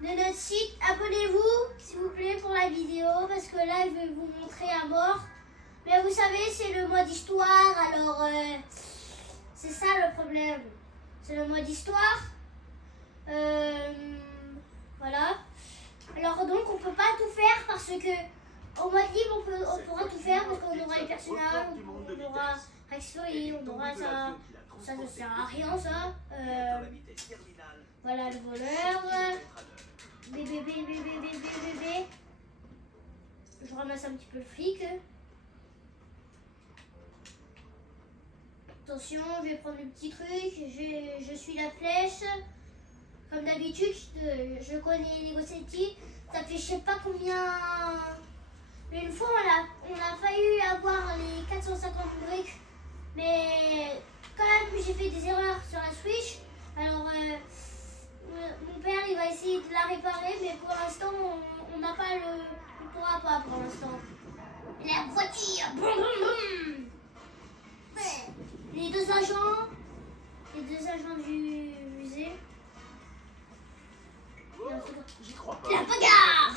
de notre site. Abonnez-vous, s'il vous plaît, pour la vidéo, parce que là, je vais vous montrer à mort. Mais vous savez, c'est le mode histoire, alors c'est ça le problème. C'est le mode histoire. Voilà. Alors donc, on peut pas tout faire parce que au mode libre, on pourra tout faire parce qu'on aura les personnages, on aura Rex Fury, on aura ça. Ça ne sert à rien, ça. Voilà le voleur. Bébé. Je ramasse un petit peu le fric. Attention, je vais prendre le petit truc. Je suis la flèche. Comme d'habitude, je connais les Gossetti. Ça fait je sais pas combien. Mais une fois, on a failli avoir les 450 briques. Mais quand même, j'ai fait des erreurs sur la Switch. Alors, mon père, il va essayer de la réparer. Mais pour l'instant, on n'a pas le... On ne pourra pas pour l'instant. La voiture. Boum, boum, boum. Les deux agents du musée. J'y crois pas. La bagarre.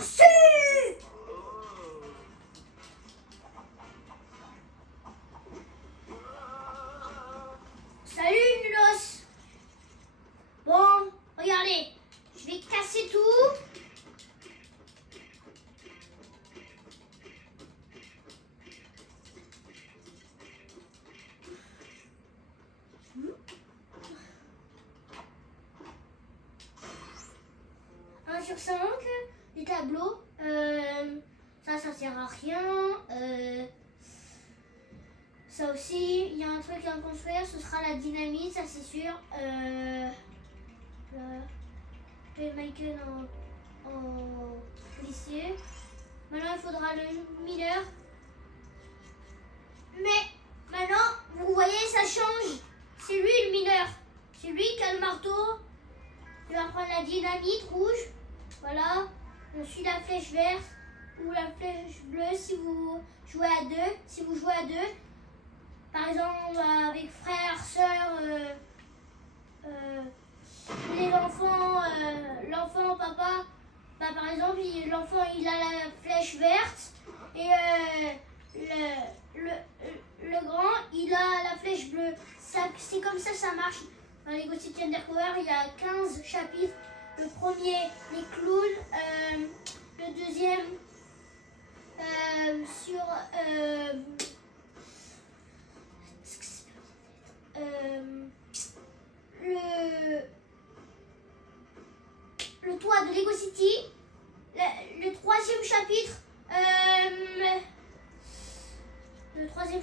Salut Nulos. Bon, regardez, je vais casser tout. Un sur 5, des tableaux, ça sert à rien. Ça aussi, il y a un truc à construire, ce sera la dynamite, ça c'est sûr. Le Michael en policier. Maintenant, il faudra le mineur. Mais maintenant, vous voyez, ça change. C'est lui le mineur. C'est lui qui a le marteau. Il va prendre la dynamite rouge. Voilà. On suit la flèche verte ou la flèche bleue si vous jouez à deux. Si vous jouez à deux. Par exemple, avec frère, soeur, l'enfant, papa, bah, par exemple, l'enfant il a la flèche verte et le grand il a la flèche bleue. C'est comme ça marche. Dans les Gothic Undercover, il y a 15 chapitres. Le premier, les clowns, le deuxième, sur... le toit de Lego City, le troisième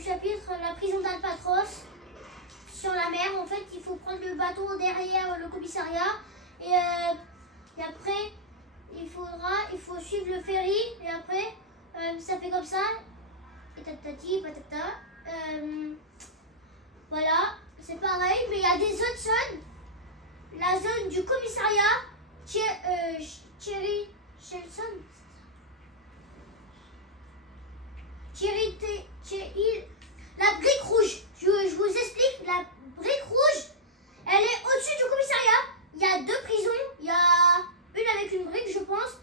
chapitre, la prison d'Albatros sur la mer. En fait, il faut prendre le bateau derrière le commissariat et après il faut suivre le ferry et après ça fait comme ça et tatati patata. Voilà, c'est pareil, mais il y a des autres zones. La zone du commissariat, Thierry Shelson. La brique rouge. Je vous explique, la brique rouge, elle est au-dessus du commissariat. Il y a deux prisons. Il y a une avec une brique, je pense,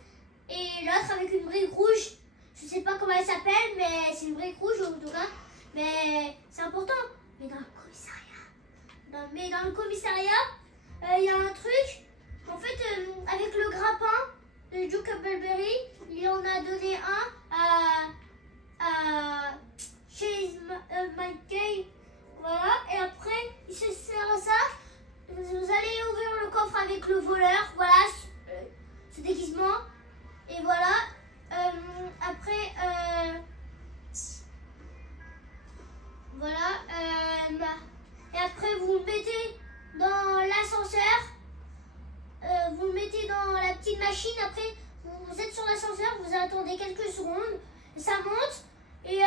et l'autre avec une brique rouge. Je sais pas comment elle s'appelle, mais c'est une brique rouge en tout cas. Mais c'est important. Mais dans le commissariat, il y a un truc. En fait, avec le grappin de Duke Huckleberry, il en a donné un à Chase McKay. Voilà. Et après, il se sert à ça. Vous allez ouvrir le coffre avec le voleur. Voilà, ce déguisement. Et voilà. Après, voilà. Et après, vous le mettez dans l'ascenseur. Vous le mettez dans la petite machine. Après, vous êtes sur l'ascenseur. Vous attendez quelques secondes. Ça monte. Et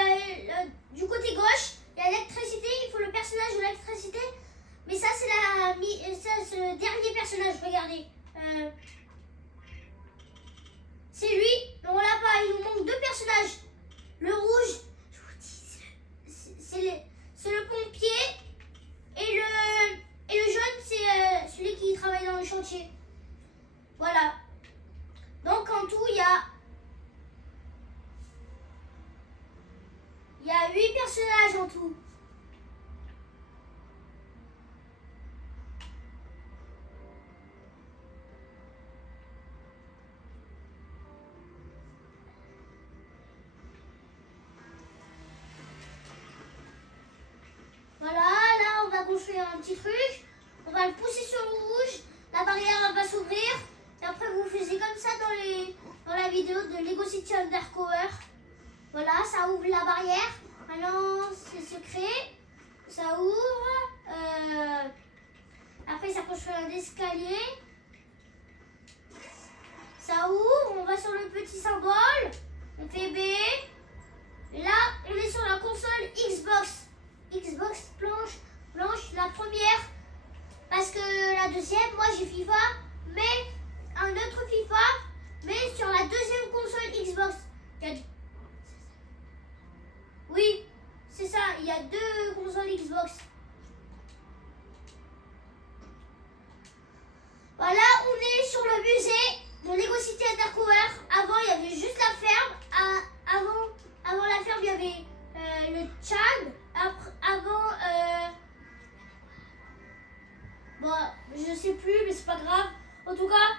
du côté gauche, il y a l'électricité. Il faut le personnage de l'électricité. Mais ça, c'est le dernier personnage. Regardez. C'est lui. Mais on l'a pas. Il nous manque deux personnages. Le rouge, je vous dis, c'est le pompier. Et le jaune, c'est celui qui travaille dans le chantier. Voilà. personnages en tout. Voilà, là on va construire un petit truc. On va le pousser sur le rouge. La barrière va s'ouvrir. Et après vous faisiez comme ça dans la vidéo de Lego City Undercover. Voilà, ça ouvre la barrière. Maintenant c'est secret. Ça ouvre. Après ça construit un escalier. Ça ouvre. On va sur le petit symbole. On fait B. Et là on est sur la console Xbox. Xbox blanche, la première, parce que la deuxième, moi j'ai FIFA, mais un autre FIFA, mais sur la deuxième console Xbox. Oui, c'est ça, il y a deux consoles Xbox. Voilà, on est sur le musée de Lego City Undercover. Avant, il y avait juste la ferme. Avant la ferme, il y avait le Tchad. Avant, bon, je sais plus, mais c'est pas grave. En tout cas,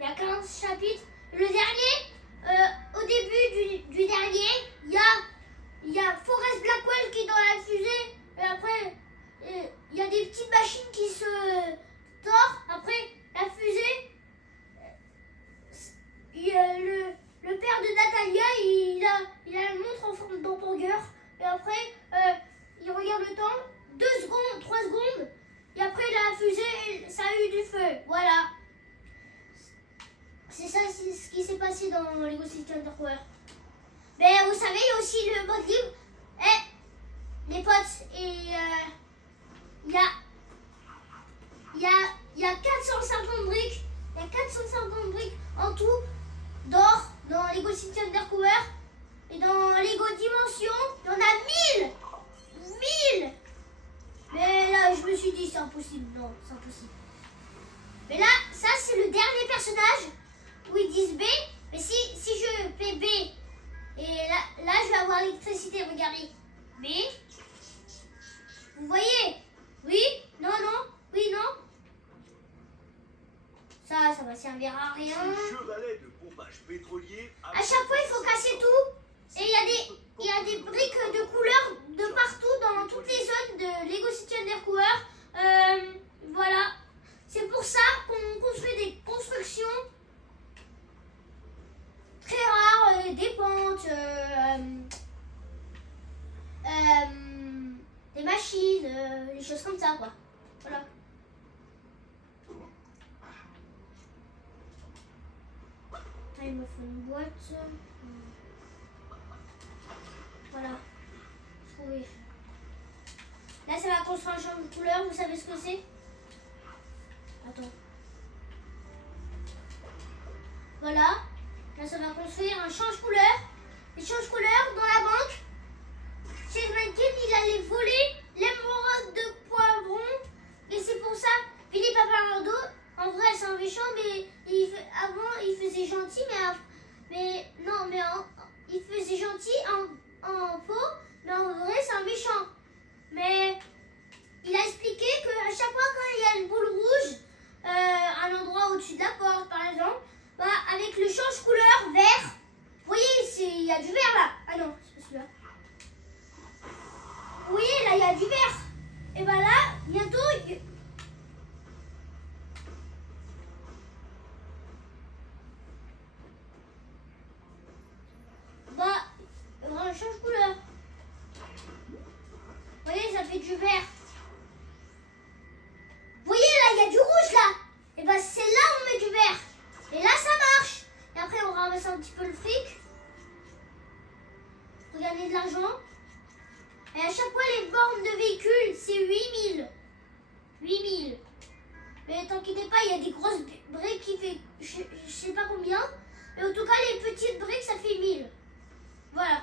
il y a 15 chapitres. Le dernier, au début du dernier, il y a Forrest Blackwell qui est dans la fusée. Et après, il y a des petites machines qui se tordent. Après, la fusée, le père de Natalia, il a une montre en forme d'hamburger. Et après, il regarde le temps, 2 secondes, 3 secondes, et après la fusée, ça a eu du feu. Voilà. C'est ça ce qui s'est passé dans Lego City Undercover. Mais vous savez, il y a aussi le mode libre. Les potes, et il y a 450 briques. Il y a 450 briques en tout d'or dans Lego City Undercover. Et dans Lego Dimension, il y en a 1000. Mais là, je me suis dit, c'est impossible. Non, c'est impossible. Mais là, ça, c'est le dernier personnage où ils disent B. Mais si je fais B, et là je vais avoir l'électricité, regardez. B. Vous voyez? Oui? Non? Oui, non? Ça va servir à rien. Chevalet de pompage pétrolier. À chaque fois, il faut casser tout. Et il y a des briques de couleurs de partout dans toutes les zones de Lego City Undercover. Voilà. C'est pour ça qu'on construit des constructions très rares, des pentes, des machines, des choses comme ça, quoi. Voilà. Ah, il me faut une boîte. Voilà. Trouvé. Là, ça va construire un champ de couleur. Vous savez ce que c'est? Attends. Voilà. Là, ça va construire un change-couleur. Les change-couleurs dans la banque. Chez Mankin, il allait voler l'émeraude de poivron. Et c'est pour ça, Philippe Papalardo, en vrai, c'est un méchant, mais avant, il faisait gentil, il faisait gentil en faux, mais en vrai, c'est un méchant. Mais il a expliqué qu'à chaque fois, quand il y a une boule rouge, à un endroit au-dessus de la porte, par exemple, bah, avec le change-couleur vert, vous voyez, il y a du vert là. Ah non, c'est pas celui-là. Vous voyez, là, il y a du vert. Et bah là, bientôt, on change couleur. Vous voyez, ça fait du vert. Vous voyez, là, il y a du rouge là. Et bah, c'est là où on met du vert. Et là, ça marche. Et après, on ramasse un petit peu le fric. Pour gagner de l'argent. Et à chaque fois, les bornes de véhicules, c'est 8000. 8000. Mais t'inquiétez pas, il y a des grosses briques qui fait je sais pas combien. Mais en tout cas, les petites briques, ça fait 1000. Voilà.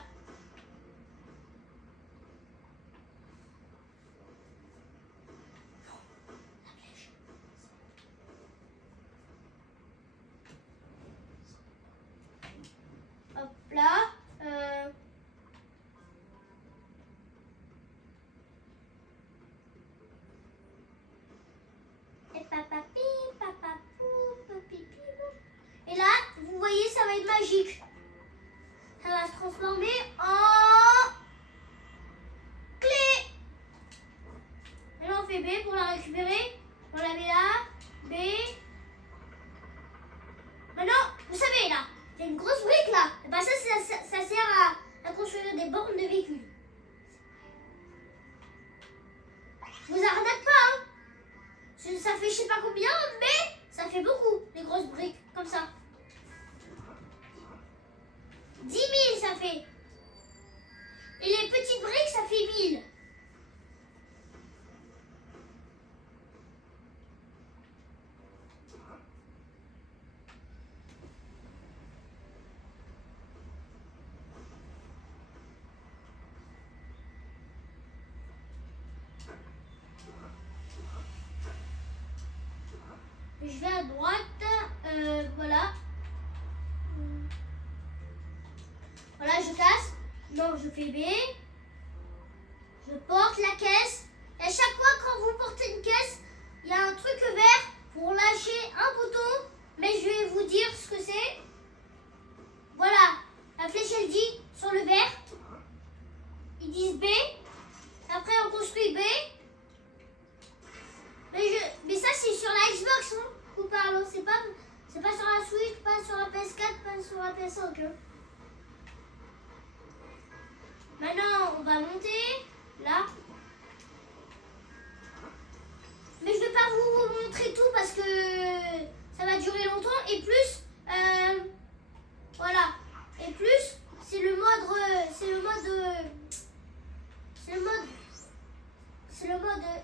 Hop là. des bornes de véhicules. Je vous arnaque pas, hein. Ça fait je sais pas combien, mais ça fait beaucoup, les grosses briques, comme ça. 10 000 ça fait. Et les petites briques, ça fait 1000. Je vais à droite, voilà. Voilà, je casse. Non, je fais B. Je porte la caisse. Et à chaque fois quand vous portez une caisse, il y a un truc vert pour lâcher un bouton. Mais je vais vous dire ce que c'est. Voilà, la flèche elle dit sur le vert. Ils disent B. Après on construit B. Mais ça c'est sur la Xbox, hein, vous parle. C'est pas sur la Switch, pas sur la PS4, pas sur la PS5. Hein. Maintenant on va monter là. Mais je vais pas vous montrer tout parce que ça va durer longtemps. Et plus, voilà. Et plus, c'est le mode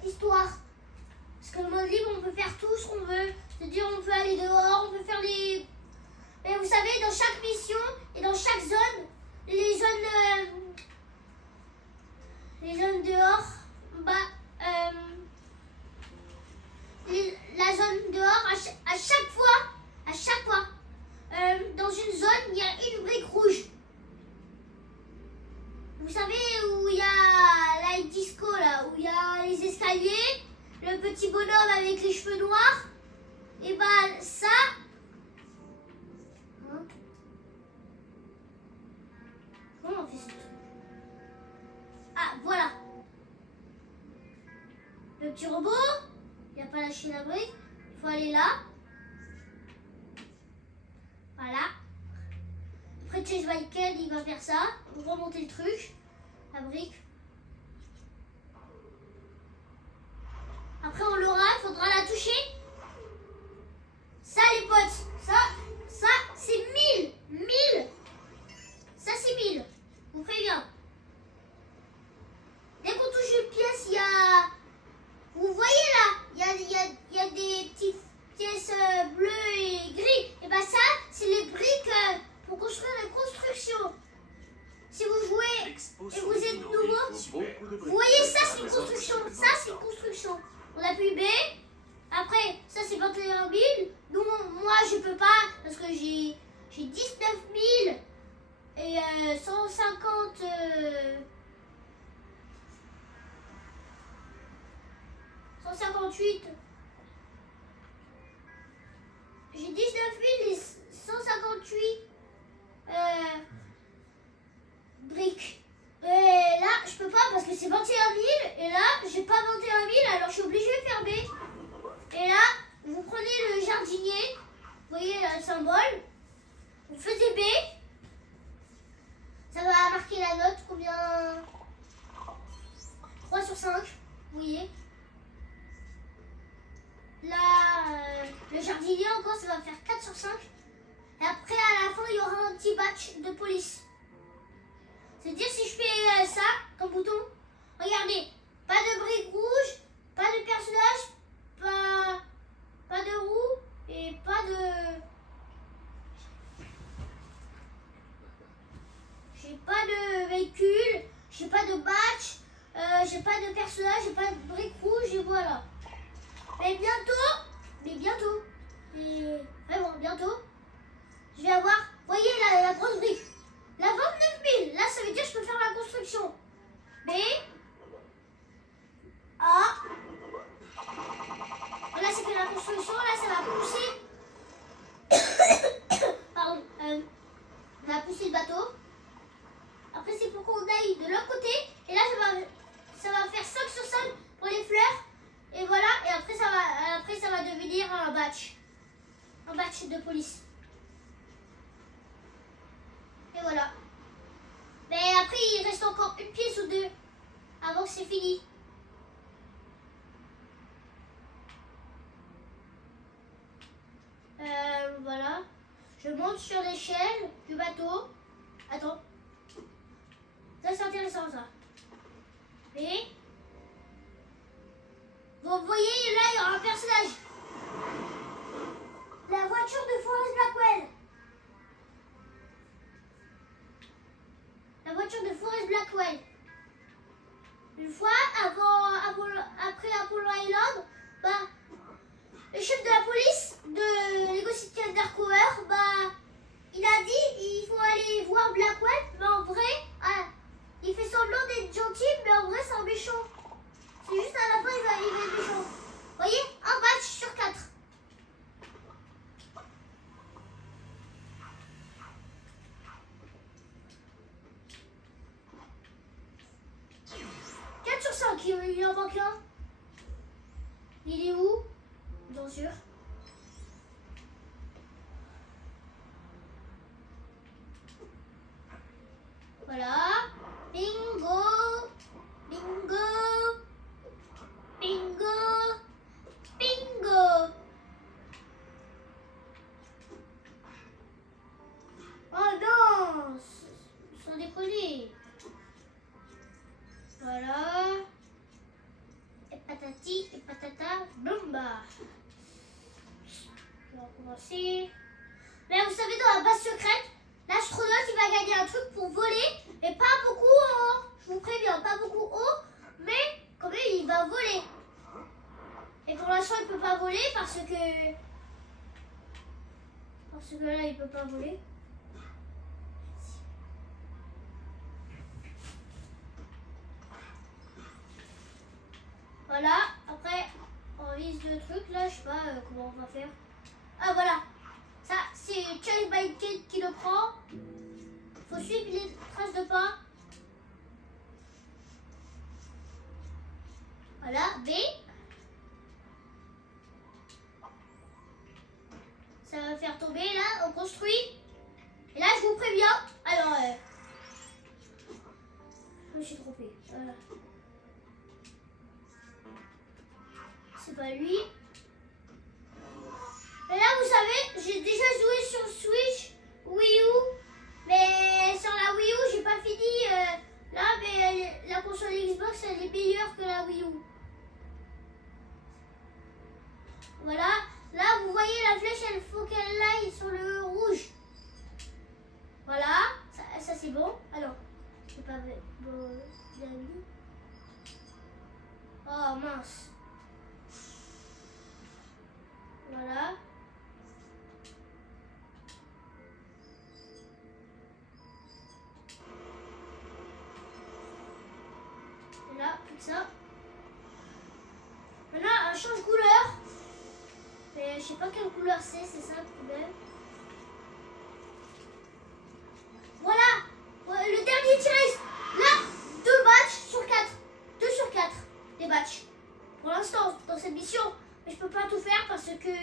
histoire. Parce que le mode libre, on peut faire tout ce qu'on veut. C'est-à-dire, on peut aller dehors, on peut faire les... Mais vous savez, dans chaque mission et dans chaque zone, les zones dehors, la zone dehors, à chaque fois, dans une zone, il y a une brique rouge. Vous savez où il y a la disco, là, où il y a les escaliers, le petit bonhomme avec les cheveux noirs, et bah ça... Hein, comment on fait ça? Ah, voilà. Le petit robot, il n'y a pas lâché la brique, il faut aller là. Voilà. Après, Chase Michael, il va faire ça, pour remonter le truc, la brique. Après, on l'aura, il faudra la toucher. Ça, les potes, ça, c'est 1000. 1000. Ça, c'est 1000. Je vous préviens. Dès qu'on touche une pièce, il y a... Vous voyez là, il y a des petites pièces bleues et gris. Et bien ça, c'est les briques pour construire les constructions. Si vous jouez et vous êtes nouveau, vous voyez ça, c'est une construction. Ça, c'est une construction. On appuie B. Après, ça, c'est 21 000. Nous, moi, je peux pas parce que j'ai 19 000 et 150... 158. J'ai 19 000 et 158 briques. Et là, je peux pas parce que c'est 21 000. Et là, j'ai pas 21 000, alors je suis obligée de faire B. Et là, vous prenez le jardinier. Vous voyez le symbole. Vous faites B. Ça va marquer la note. Combien? 3 sur 5. Vous voyez. Là, le jardinier encore, ça va faire 4 sur 5. Et après, à la fin, il y aura un petit badge de police. C'est-à-dire, si je fais ça, comme bouton, regardez, pas de brique rouge, pas de personnage, pas de roue et pas de... J'ai pas de véhicule, j'ai pas de badge, j'ai pas de personnage, j'ai pas de brique rouge et voilà. Mais bientôt, vraiment bientôt, je vais avoir, voyez la grosse brique, la 29 000, là ça veut dire que je peux faire la construction. B, A, là c'est fait la construction, là ça va pousser, pardon, ça va pousser le bateau. Après c'est pour qu'on aille de l'autre côté, et là ça va faire 5 sur 5 pour les fleurs. Et voilà, et après ça va devenir un badge de police. encore une pièce ou deux avant que c'est fini. Voilà. Je monte sur l'échelle du bateau. Attends. Ça, c'est intéressant, ça. Et vous voyez, là, il y aura un personnage. La voiture de Forrest Blackwell. La voiture de Forrest Blackwell. Une fois, après Apollo Island, bah, le chef de la police de Lego City Undercover, bah, il a dit il faut aller voir Blackwell, mais en vrai, il fait semblant d'être gentil, mais en vrai, c'est un méchant. C'est juste à la fin, il va être méchant. Vous voyez, un match sur 4. Sur 5, il en manque un. Il est où? Bien sûr. Voilà. Bingo. Bingo. Bingo. Bingo. Oh non. Sans déconner. Voilà. Et patati et patata, bomba. On va commencer. Là, vous savez, dans la base secrète, l'astronaute, il va gagner un truc pour voler, mais pas beaucoup haut. Je vous préviens, pas beaucoup haut, mais quand même, il va voler. Et pour l'instant, il peut pas voler parce que là, il peut pas voler. Voilà, après, on vise le truc, là, je sais pas comment on va faire. Ah, voilà. Ça, c'est Charlie Biden qui le prend. Faut suivre les traces de pas. Voilà, B. Ça va faire tomber, là, on construit. Et là, je vous préviens. Alors, je me suis trompée. Voilà. C'est pas lui. Et là, vous savez, j'ai déjà joué sur Switch, Wii U, mais sur la Wii U, j'ai pas fini. Là, mais la console Xbox, elle est meilleure que la Wii U. Voilà. Là, vous voyez la flèche, il faut qu'elle aille sur le rouge. Voilà. Ça c'est bon. Alors, je peux pas bien mis. Oh mince. Voilà. Et là, plus que ça. Maintenant, elle change couleur. Mais je sais pas quelle couleur c'est ça le problème. Voilà. Le dernier tirage. Là, 2 batchs sur 4. 2 sur 4. Des batchs. Pour l'instant, dans cette mission. Mais je peux pas tout faire parce que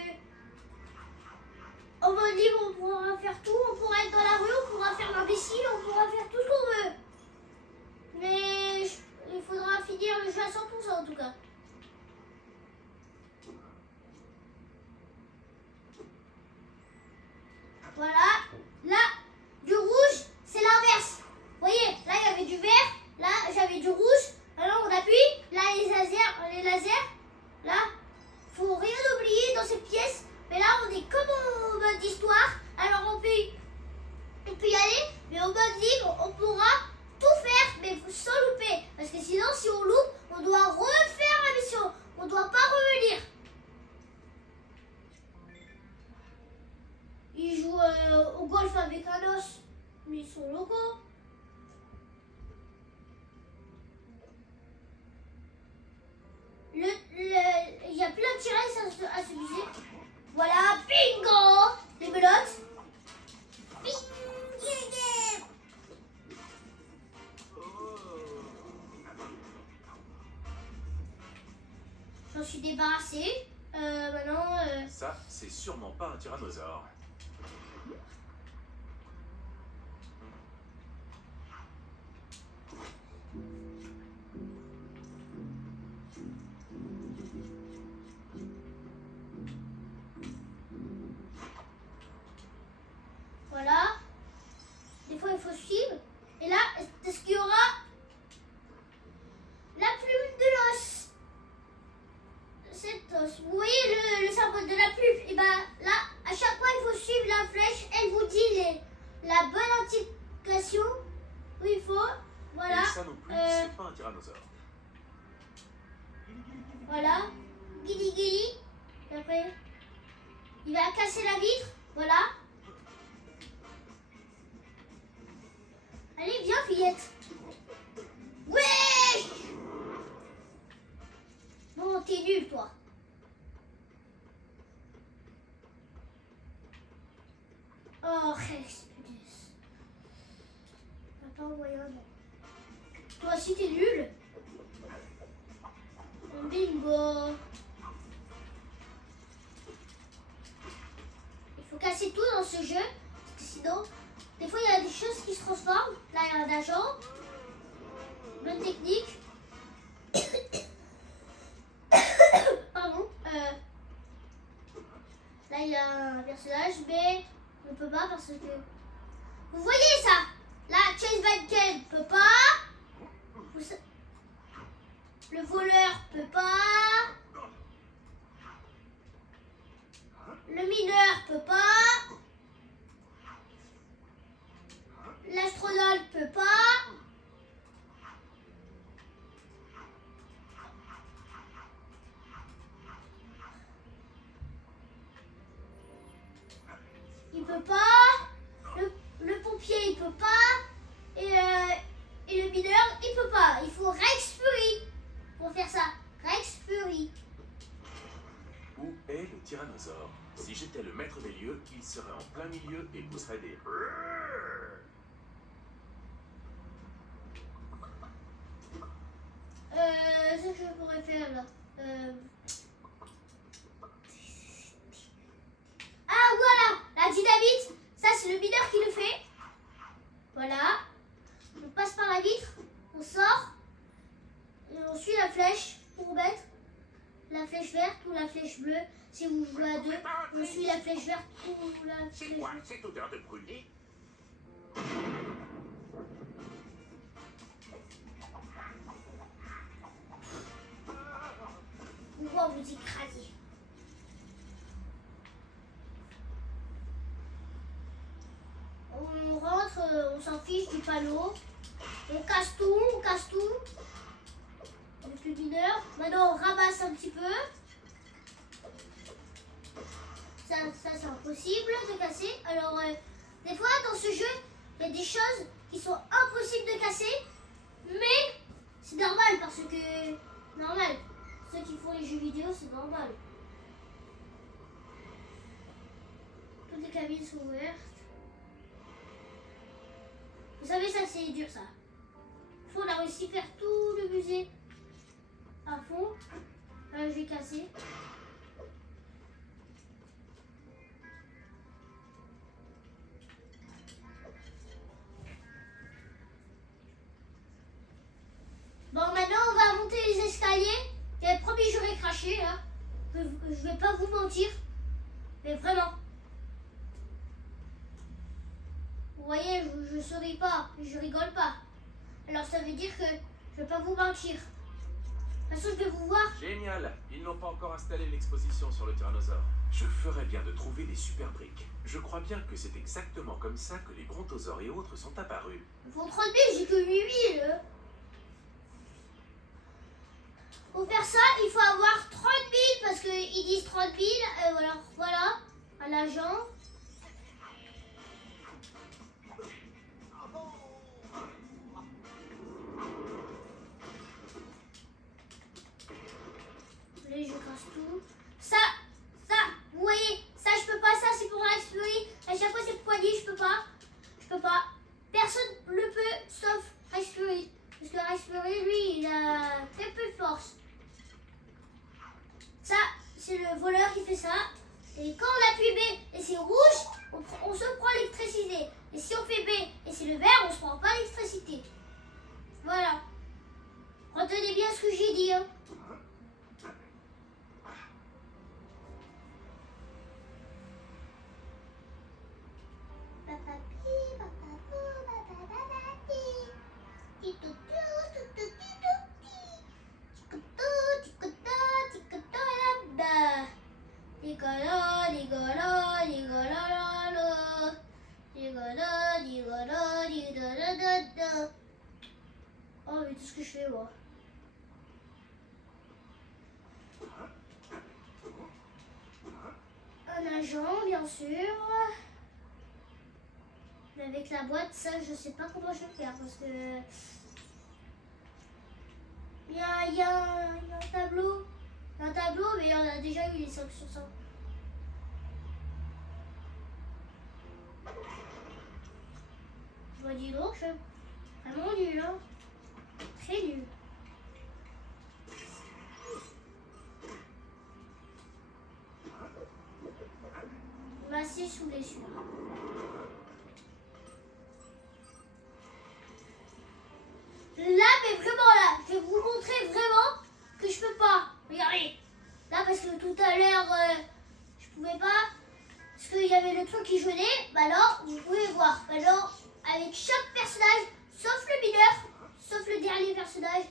en mode libre, on pourra faire tout. On pourra être dans la rue, on pourra faire l'imbécile, on pourra faire tout ce qu'on veut. Mais il faudra finir le jeu à 100% en tout cas. Voilà. Là, du rouge, c'est l'inverse. Vous voyez, là, il y avait du vert. Là, j'avais du rouge. Alors, on appuie. Là, les lasers. Là, faut rien oublier dans cette pièce. Mais là, on est comme en mode histoire. Alors, on peut y aller. Mais en mode libre, on pourra tout faire, mais sans louper. Parce que sinon, si on loupe, on doit refaire la mission. On ne doit pas revenir. Ils jouent au golf avec un os. Mais ils sont locaux. Il y a plein de tirages à se viser. Voilà, bingo. Les belotes. J'en suis débarrassée. Maintenant... Ça, c'est sûrement pas un tyrannosaure. la bonne indication où il faut. Voilà. Et ça non plus, c'est pas un tyrannosaure. Voilà. Guili guili. Et après, il va casser la vitre. Voilà. Allez, viens, fillette. Ouais. Bon, t'es nul, toi. Oh, Rex. Pas moyen, non. Toi aussi, t'es nul. Bingo. Il faut casser tout dans ce jeu. Parce que sinon, des fois, il y a des choses qui se transforment. Là, il y a un agent. Bonne technique. Pardon. Là, il y a un personnage, mais on ne peut pas parce que... Vous voyez ça? Là, Chase Van Ken peut pas. Le voleur peut pas. Le mineur peut pas. L'astronaute peut pas. Il peut pas. Le pompier, il peut pas. Et le mineur, il peut pas. Il faut Rex Fury pour faire ça. Rex Fury. Où est le tyrannosaure? Si j'étais le maître des lieux, il serait en plein milieu et pousserait des... Ce que je pourrais faire là. Ah voilà, la dynamite. Ça c'est le mineur qui le fait. Voilà. On passe par la vitre, on sort et on suit la flèche pour mettre la flèche verte ou la flèche bleue. Si vous jouez à deux, on suit la flèche verte ou la C'est flèche quoi bleue. cette odeur de brûlé? On va vous écraser. On rentre, on s'en fiche du panneau. On casse tout, Avec le mineur. Maintenant on ramasse un petit peu. Ça c'est impossible de casser. Alors des fois dans ce jeu, il y a des choses qui sont impossibles de casser. Mais c'est normal parce que... Normal. Ceux qui font les jeux vidéo, c'est normal. Toutes les cabines sont ouvertes. Vous savez, ça c'est dur ça. Il faut on a réussi à faire tout le musée à fond. Là, je vais casser. Bon, maintenant on va monter les escaliers. Et promis, j'aurais craché. Hein. Je vais pas vous mentir. Mais vraiment. Vous voyez, je souris pas. Je rigole pas. Alors ça veut dire que je vais pas vous mentir. De toute façon, je vais vous voir. Génial! Ils n'ont pas encore installé l'exposition sur le tyrannosaure. Je ferais bien de trouver des super briques. Je crois bien que c'est exactement comme ça que les brontosaures et autres sont apparus. Il faut 30 000, j'ai que 8 000. Pour faire ça, il faut avoir 30 000 parce qu'ils disent 30 000. Voilà, un agent. Allez, je casse tout. Ça, vous voyez, ça je peux pas, ça c'est pour Rex Fury. À chaque fois c'est le poignet, je peux pas. Personne le peut sauf Rex Fury. Parce que Rex Fury, lui, il a très peu de force. Ça, c'est le voleur qui fait ça. Et quand on appuie B et c'est rouge, on se prend l'électricité. Et si on fait B et c'est le vert, on se prend pas l'électricité. Voilà. Retenez bien ce que j'ai dit. Hein. mais tout ce que je fais, moi. Un agent, bien sûr. Mais avec la boîte, ça, je sais pas comment je vais faire parce que. Il y a un tableau. Un tableau, mais on a déjà eu les 5 sur 5. Je me dis donc, je suis vraiment nul, hein. Très nul. On va assez sous les yeux. Là, mais vraiment là, je vais vous montrer vraiment que je peux pas. Regardez. Là, parce que tout à l'heure, je pouvais pas. Parce qu'il y avait le truc qui gelait. Bah alors, vous pouvez voir. Alors, avec chaque personnage, sauf le mineur, sauf le dernier personnage.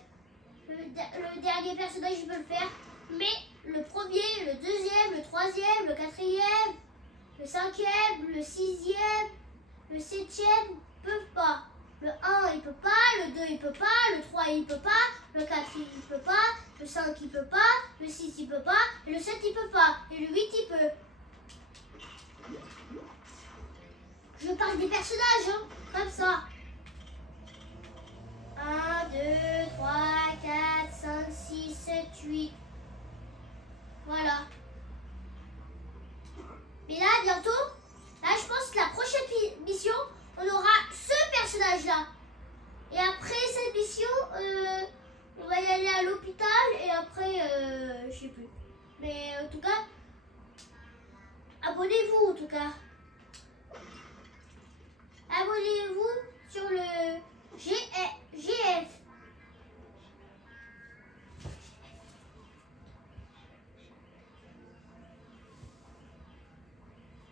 Le dernier personnage, je peux le faire. Mais le premier, le deuxième, le troisième, le quatrième, le cinquième, le sixième, le septième, peuvent pas. Le 1, il peut pas, le 2, il peut pas, le 3, il peut pas, le 4, il peut pas, le 5, il peut pas, le 6, il peut pas, et le 7, il peut pas, et le 8, il peut. Je parle des personnages, hein, comme ça. 1, 2, 3, 4, 5, 6, 7, 8. Voilà. Mais là, bientôt, là, je pense que la prochaine mission, on aura ce personnage-là. Et après cette mission, on va y aller à l'hôpital et après, je sais plus. Mais en tout cas, abonnez-vous en tout cas. Abonnez-vous sur le GF.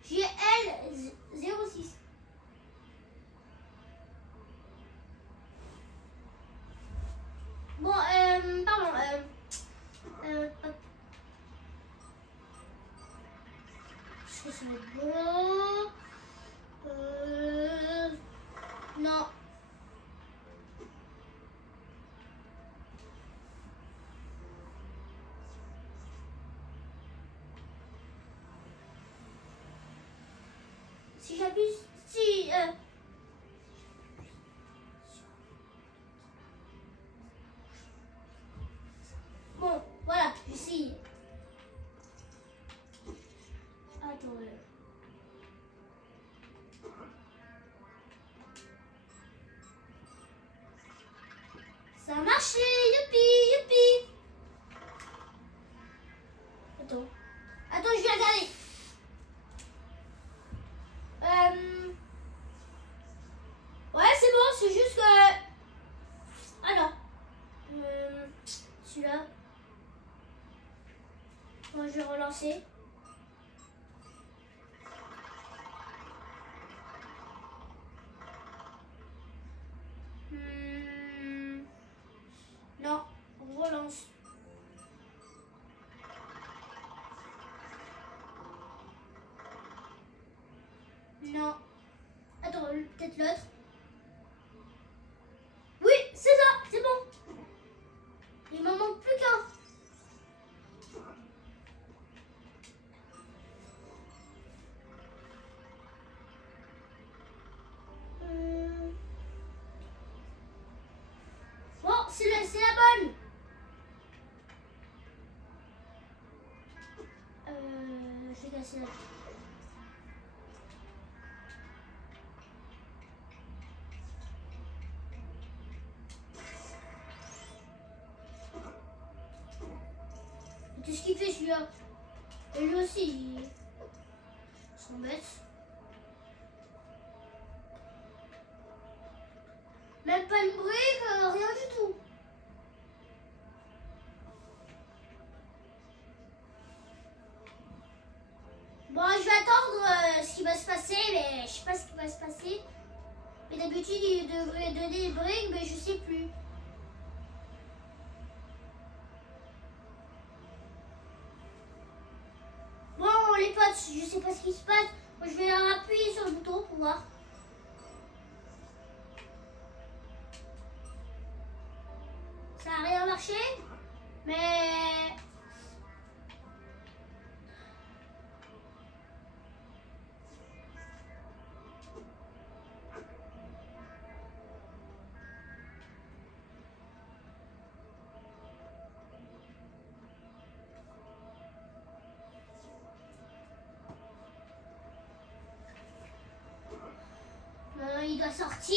GL06. Bon, pardon. Est-ce que ça va être bon? Non. Si j'appuie, si. Bon, voilà, j'essaye. Attends. Ça a marché, youpi, youpi. Attends, je vais regarder. Ouais, c'est bon, c'est juste que. Alors, celui-là. Moi, je vais relancer. Non, on relance. Non. Attends, peut-être l'autre. Oui, c'est ça, c'est bon. Il m'en manque plus qu'un. Bon, c'est la bonne. Je vais casser la. Qu'est-ce qu'il fait celui-là? Et lui aussi, il s'embête. Même pas une brique, rien du tout. Bon, je vais attendre ce qui va se passer, mais je sais pas ce qui va se passer. Mais d'habitude, il devrait donner des briques, mais je sais plus. Bon, les potes, je sais pas ce qui se passe. Moi, je vais appuyer sur le bouton pour voir. marché, mais... il doit sortir.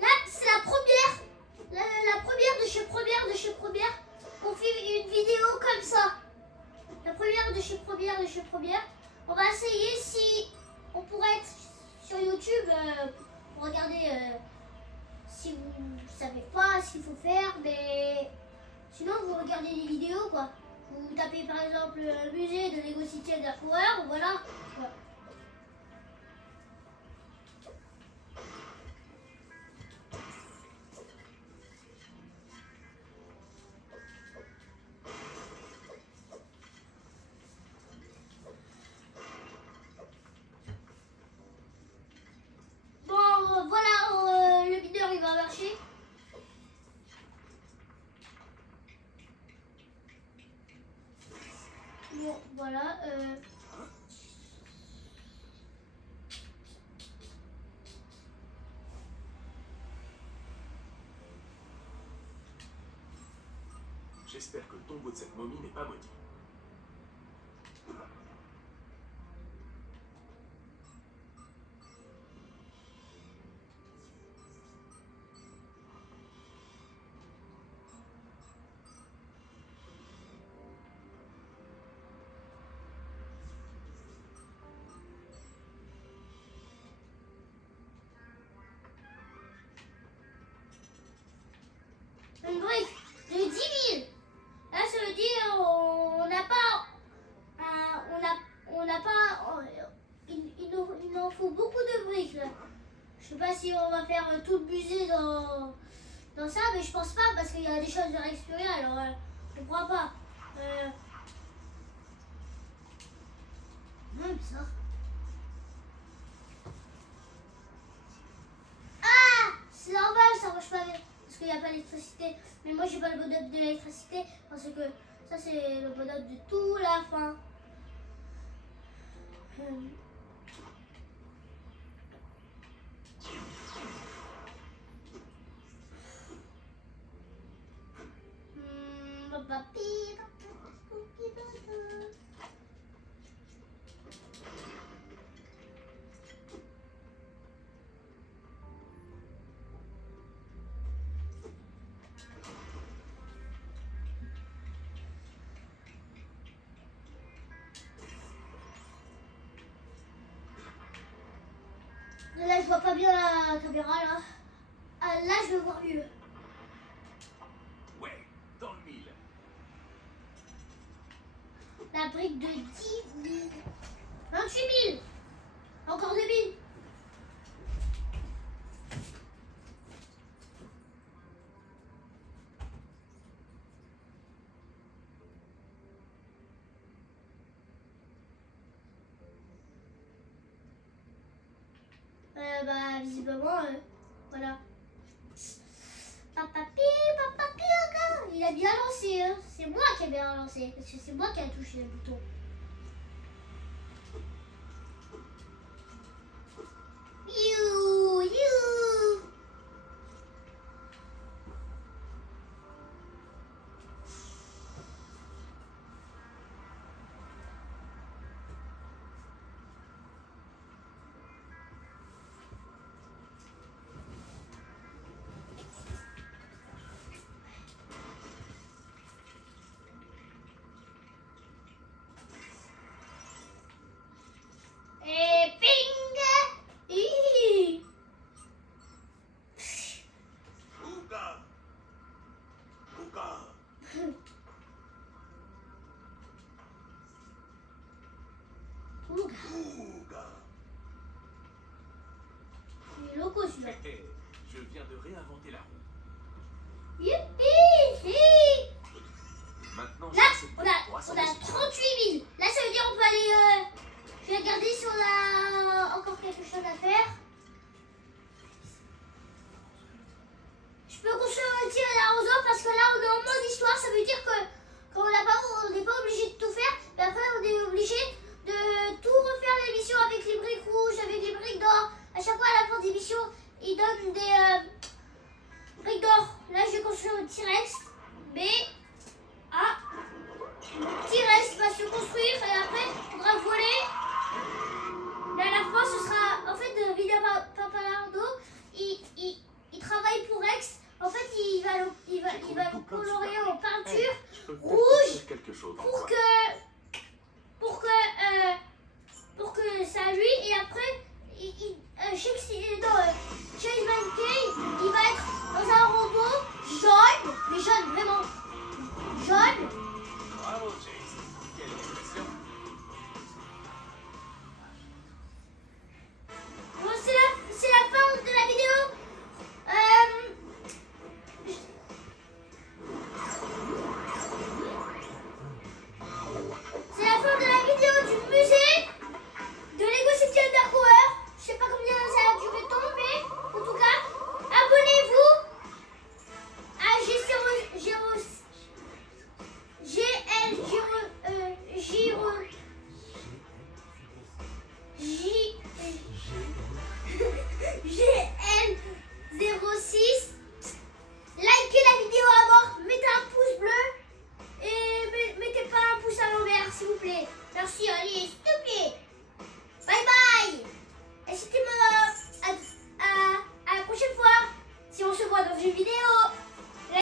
Là, c'est la première. La première de chez Première. On fait une vidéo comme ça. La première de chez Première. On va essayer si on pourrait être sur YouTube pour regarder si vous savez pas ce qu'il faut faire, mais sinon vous regardez des vidéos quoi. Vous tapez par exemple le musée de Lego City Undercover, voilà. Voilà. Bon, voilà, le leader il va marcher. Bon, voilà. J'espère que le tombeau de cette momie n'est pas maudit. Une brique de 10 000. Là, ça veut dire on n'a pas, on n'a pas, il en faut beaucoup de briques là. Je sais pas si on va faire tout le musée dans ça, mais je pense pas parce qu'il y a des choses à explorer. Alors, je crois pas. Bizarre. Ah, c'est normal, ça marche pas parce qu'il n'y a pas d'électricité. Mais moi, j'ai pas le bonheur de l'électricité parce que ça, c'est le bonheur de tout la fin. Là, je vois pas bien la caméra là. Ah, là, je veux voir mieux. Ouais, dans le mille. La brique de 10 000. 28 000. Encore 2 000. Bah, visiblement, voilà. Papapi, il a bien lancé, hein. C'est moi qui ai bien lancé, parce que c'est moi qui ai touché le bouton. You. Et ping. Hi. Ouga. Ouga. Ouga. Ouga. Il est loco celui-là. Je viens de réinventer la roue. Youpi. Maintenant, Là, j'ai assez de on blé pour a assembler ce train. 38 000. Là, ça veut dire on peut aller... je vais regarder si on a encore quelque chose à faire. Je peux construire un tir à l'arroseur parce que là, on est en mode histoire. Ça veut dire que quand on n'est pas obligé de tout faire. Mais après, on est obligé de tout refaire l'émission avec les